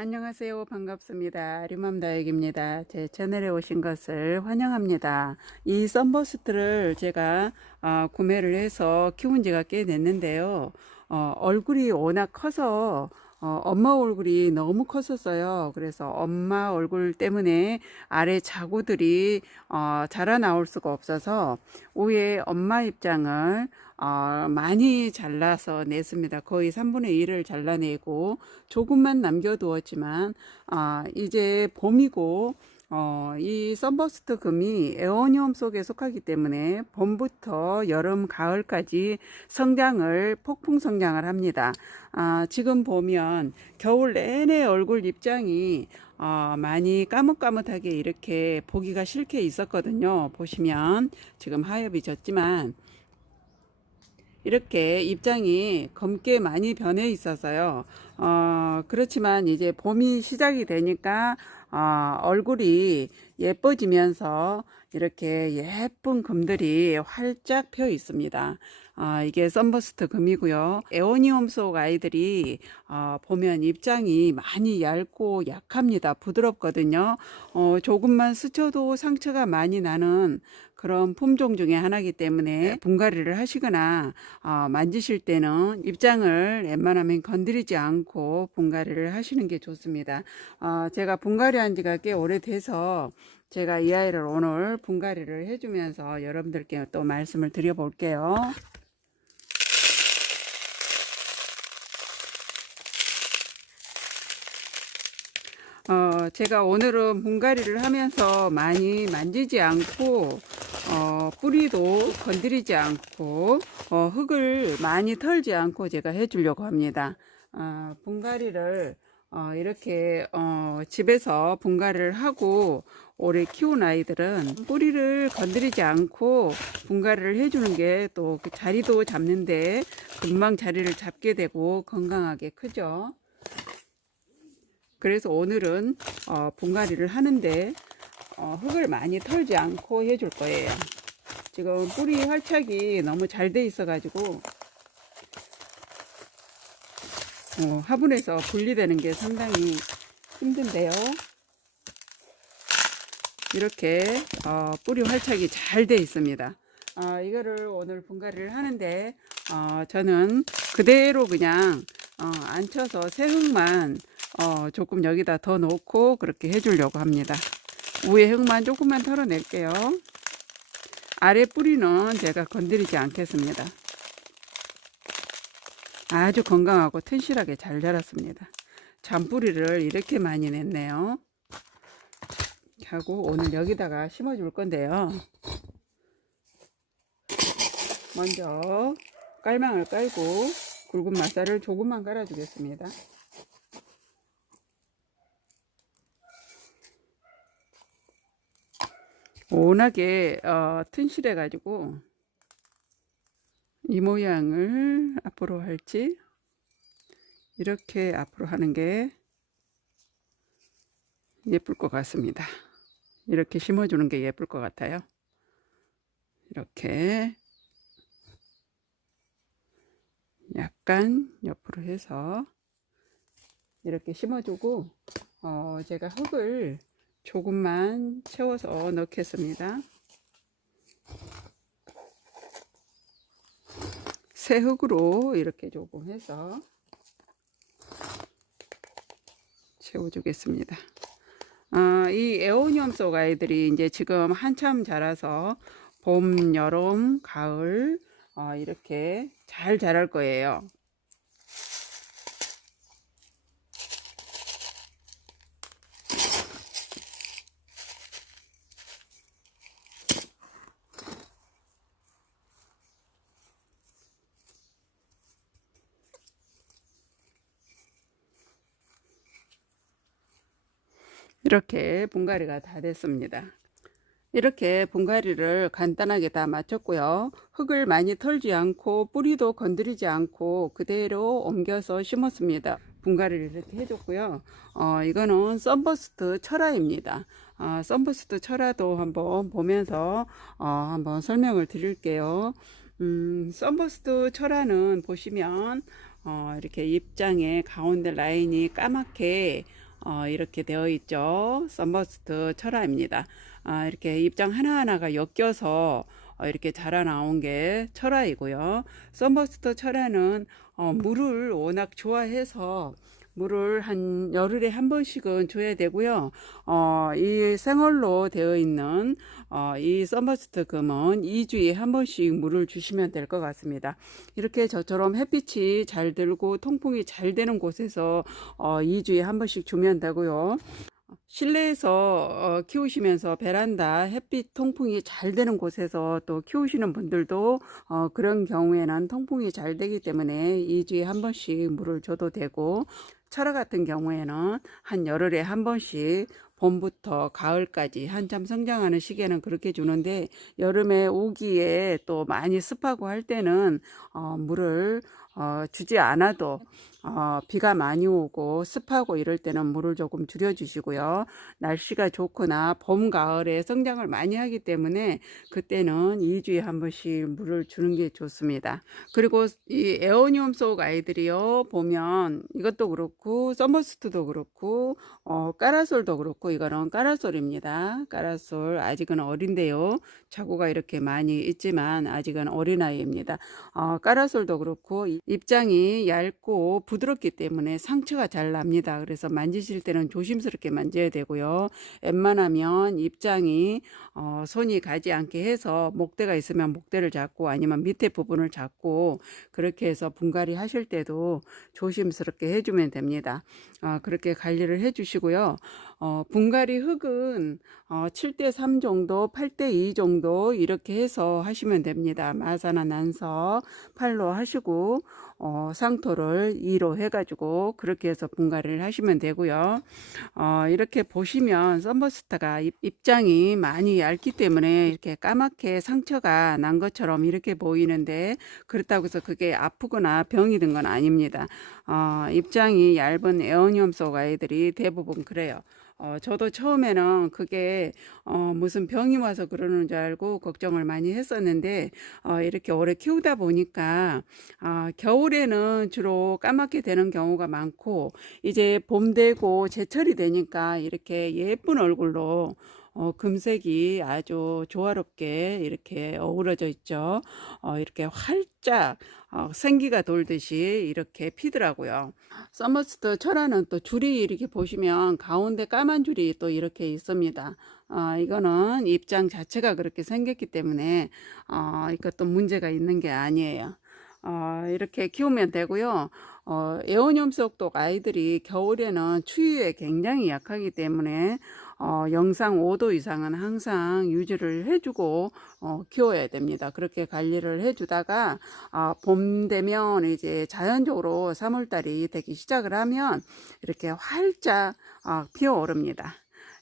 안녕하세요. 반갑습니다. 류맘다육입니다. 제 채널에 오신 것을 환영합니다. 이 썬버스트를 제가 어, 구매를 해서 키운 지가 꽤 됐는데요. 어, 얼굴이 워낙 커서 어, 엄마 얼굴이 너무 컸었어요. 그래서 엄마 얼굴 때문에 아래 자구들이 어, 자라나올 수가 없어서 위에 엄마 입장을 어, 많이 잘라서 냈습니다. 거의 3분의 1을 잘라내고 조금만 남겨두었지만 아, 이제 봄이고 어, 이 썬버스트 금이 에어니움 속에 속하기 때문에 봄부터 여름, 가을까지 성장을 폭풍 성장을 합니다. 아, 지금 보면 겨울 내내 얼굴 입장이 어, 많이 까뭇까뭇하게 이렇게 보기가 싫게 있었거든요. 보시면 지금 하엽이 졌지만 이렇게 입장이 검게 많이 변해 있어서요. 어, 그렇지만 이제 봄이 시작이 되니까 어, 얼굴이 예뻐지면서 이렇게 예쁜 금들이 활짝 펴 있습니다. 어, 이게 썬버스트 금이고요. 에오니움 속 아이들이 어, 보면 입장이 많이 얇고 약합니다. 부드럽거든요. 어, 조금만 스쳐도 상처가 많이 나는 그런 품종 중에 하나이기 때문에 분갈이를 하시거나 어, 만지실 때는 입장을 웬만하면 건드리지 않고 분갈이를 하시는 게 좋습니다. 어, 제가 분갈이 한 지가 꽤 오래돼서 제가 이 아이를 오늘 분갈이를 해주면서 여러분들께 또 말씀을 드려볼게요. 어, 제가 오늘은 분갈이를 하면서 많이 만지지 않고 어, 뿌리도 건드리지 않고 어, 흙을 많이 털지 않고 제가 해주려고 합니다. 어, 분갈이를 어, 이렇게 어, 집에서 분갈이를 하고 오래 키운 아이들은 뿌리를 건드리지 않고 분갈이를 해주는 게 또 자리도 잡는데 금방 자리를 잡게 되고 건강하게 크죠. 그래서 오늘은 어, 분갈이를 하는데 어, 흙을 많이 털지 않고 해줄 거예요. 지금 뿌리 활착이 너무 잘 돼 있어 가지고 어, 화분에서 분리되는 게 상당히 힘든데요. 이렇게 어, 뿌리 활착이 잘 돼 있습니다. 어, 이거를 오늘 분갈이를 하는데 어, 저는 그대로 그냥 어, 안 쳐서 새흙만 어, 조금 여기다 더 넣고 그렇게 해주려고 합니다. 위에 흙만 조금만 털어낼게요. 아래 뿌리는 제가 건드리지 않겠습니다. 아주 건강하고 튼실하게 잘 자랐습니다. 잔뿌리를 이렇게 많이 냈네요. 하고 오늘 여기다가 심어 줄 건데요. 먼저 깔망을 깔고 굵은 마살을 조금만 깔아 주겠습니다. 워낙에 어, 튼실해 가지고 이 모양을 앞으로 할지 이렇게 앞으로 하는 게 예쁠 것 같습니다. 이렇게 심어주는 게 예쁠 것 같아요. 이렇게 약간 옆으로 해서 이렇게 심어주고 어, 제가 흙을 조금만 채워서 넣겠습니다. 새 흙으로 이렇게 조금 해서 채워주겠습니다. 아, 이 에오니엄 속 아이들이 이제 지금 한참 자라서 봄, 여름, 가을 어, 이렇게 잘 자랄 거예요. 이렇게 분갈이가 다 됐습니다. 이렇게 분갈이를 간단하게 다 마쳤고요. 흙을 많이 털지 않고 뿌리도 건드리지 않고 그대로 옮겨서 심었습니다. 분갈이를 이렇게 해줬고요. 어, 이거는 썬버스트 철화입니다. 어, 썬버스트 철화도 한번 보면서 어, 한번 설명을 드릴게요. 음, 썬버스트 철화는 보시면 어, 이렇게 입장에 가운데 라인이 까맣게 어, 이렇게 되어 있죠. 썬버스트 철화입니다. 아, 이렇게 입장 하나하나가 엮여서 어, 이렇게 자라 나온 게 철화이고요. 썬버스트 철화는 어, 물을 워낙 좋아해서 물을 한 열흘에 한 번씩은 줘야 되고요. 어, 이 생얼로 되어 있는 어, 이 썬버스트 금은 2주에 한 번씩 물을 주시면 될 것 같습니다. 이렇게 저처럼 햇빛이 잘 들고 통풍이 잘 되는 곳에서 어, 2주에 한 번씩 주면 되고요. 실내에서 어, 키우시면서 베란다 햇빛 통풍이 잘 되는 곳에서 또 키우시는 분들도 어, 그런 경우에는 통풍이 잘 되기 때문에 2주에 한 번씩 물을 줘도 되고 철화 같은 경우에는 한 열흘에 한 번씩 봄부터 가을까지 한참 성장하는 시기에는 그렇게 주는데 여름에 오기에 또 많이 습하고 할 때는 어, 물을 어, 주지 않아도 어, 비가 많이 오고 습하고 이럴 때는 물을 조금 줄여주시고요. 날씨가 좋거나 봄, 가을에 성장을 많이 하기 때문에 그때는 2주에 한 번씩 물을 주는 게 좋습니다. 그리고 이 에어니움 속 아이들이요, 보면 이것도 그렇고, 썸머스트도 그렇고, 어, 까라솔도 그렇고, 이거는 까라솔입니다. 까라솔, 아직은 어린데요. 자구가 이렇게 많이 있지만 아직은 어린아이입니다. 어, 까라솔도 그렇고, 입장이 얇고 부 드럽기 때문에 상처가 잘 납니다. 그래서 만지실 때는 조심스럽게 만져야 되고요. 웬만하면 입장이 어, 손이 가지 않게 해서 목대가 있으면 목대를 잡고 아니면 밑에 부분을 잡고 그렇게 해서 분갈이 하실 때도 조심스럽게 해주면 됩니다. 어, 그렇게 관리를 해주시고요. 어, 분갈이 흙은 어, 7대 3 정도, 8대 2 정도 이렇게 해서 하시면 됩니다. 마사나 난석 팔로 하시고 어, 상토를 2로 해가지고 그렇게 해서 분갈이를 하시면 되고요. 어, 이렇게 보시면 썬버스타가 입장이 많이 얇기 때문에 이렇게 까맣게 상처가 난 것처럼 이렇게 보이는데 그렇다고 해서 그게 아프거나 병이 든 건 아닙니다. 어, 입장이 얇은 에어니엄 속 아이들이 대부분 그래요. 어, 저도 처음에는 그게 어, 무슨 병이 와서 그러는 줄 알고 걱정을 많이 했었는데 어, 이렇게 오래 키우다 보니까 어, 겨울에는 주로 까맣게 되는 경우가 많고 이제 봄 되고 제철이 되니까 이렇게 예쁜 얼굴로 어, 금색이 아주 조화롭게 이렇게 어우러져 있죠. 어, 이렇게 활짝 어, 생기가 돌듯이 이렇게 피더라고요. 서머스트 철화는 또 줄이 이렇게 보시면 가운데 까만 줄이 또 이렇게 있습니다. 어, 이거는 입장 자체가 그렇게 생겼기 때문에 어, 이것도 문제가 있는 게 아니에요. 어, 이렇게 키우면 되고요. 어, 에오늄 속독 아이들이 겨울에는 추위에 굉장히 약하기 때문에 어, 영상 5도 이상은 항상 유지를 해주고 어, 키워야 됩니다. 그렇게 관리를 해주다가 어, 봄 되면 이제 자연적으로 3월달이 되기 시작을 하면 이렇게 활짝 어, 피어오릅니다.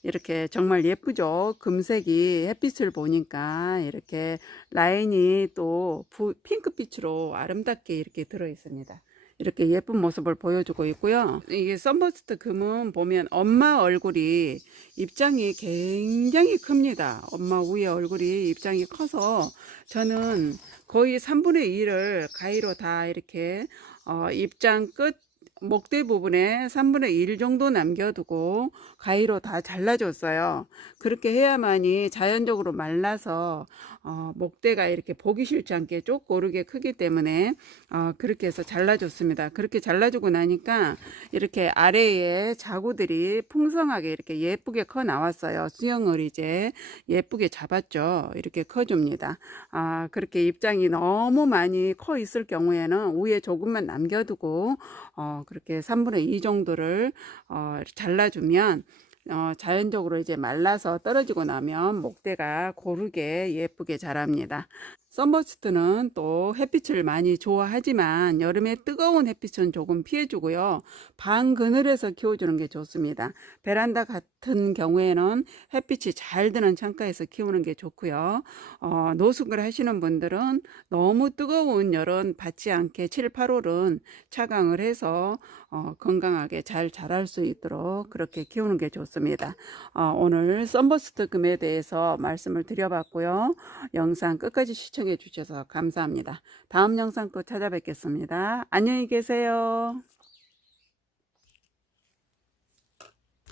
이렇게 정말 예쁘죠. 금색이 햇빛을 보니까 이렇게 라인이 또 핑크빛으로 아름답게 이렇게 들어 있습니다. 이렇게 예쁜 모습을 보여주고 있고요. 이게 썬버스트 금은 보면 엄마 얼굴이 입장이 굉장히 큽니다. 엄마 위에 얼굴이 입장이 커서 저는 거의 3분의 2를 가위로 다 이렇게 어, 입장 끝 목대 부분에 3분의 1 정도 남겨두고 가위로 다 잘라줬어요. 그렇게 해야만이 자연적으로 말라서 어, 목대가 이렇게 보기 싫지 않게 쭉 고르게 크기 때문에 어, 그렇게 해서 잘라줬습니다. 그렇게 잘라주고 나니까 이렇게 아래에 자구들이 풍성하게 이렇게 예쁘게 커 나왔어요. 수영을 이제 예쁘게 잡았죠. 이렇게 커줍니다. 아, 그렇게 입장이 너무 많이 커 있을 경우에는 위에 조금만 남겨두고 어, 그렇게 3분의 2 정도를 어, 잘라주면 어, 자연적으로 이제 말라서 떨어지고 나면 목대가 고르게 예쁘게 자랍니다. 썬버스트는 또 햇빛을 많이 좋아하지만 여름에 뜨거운 햇빛은 조금 피해주고요. 방 그늘에서 키워주는 게 좋습니다. 베란다 같은 경우에는 햇빛이 잘 드는 창가에서 키우는 게 좋고요. 어, 노숙을 하시는 분들은 너무 뜨거운 열은 받지 않게 7, 8월은 차강을 해서 어, 건강하게 잘 자랄 수 있도록 그렇게 키우는 게 좋습니다. 어, 오늘 썬버스트 금에 대해서 말씀을 드려봤고요. 영상 끝까지 시청 시청해 주셔서 감사합니다. 다음 영상 또 찾아뵙겠습니다. 안녕히 계세요.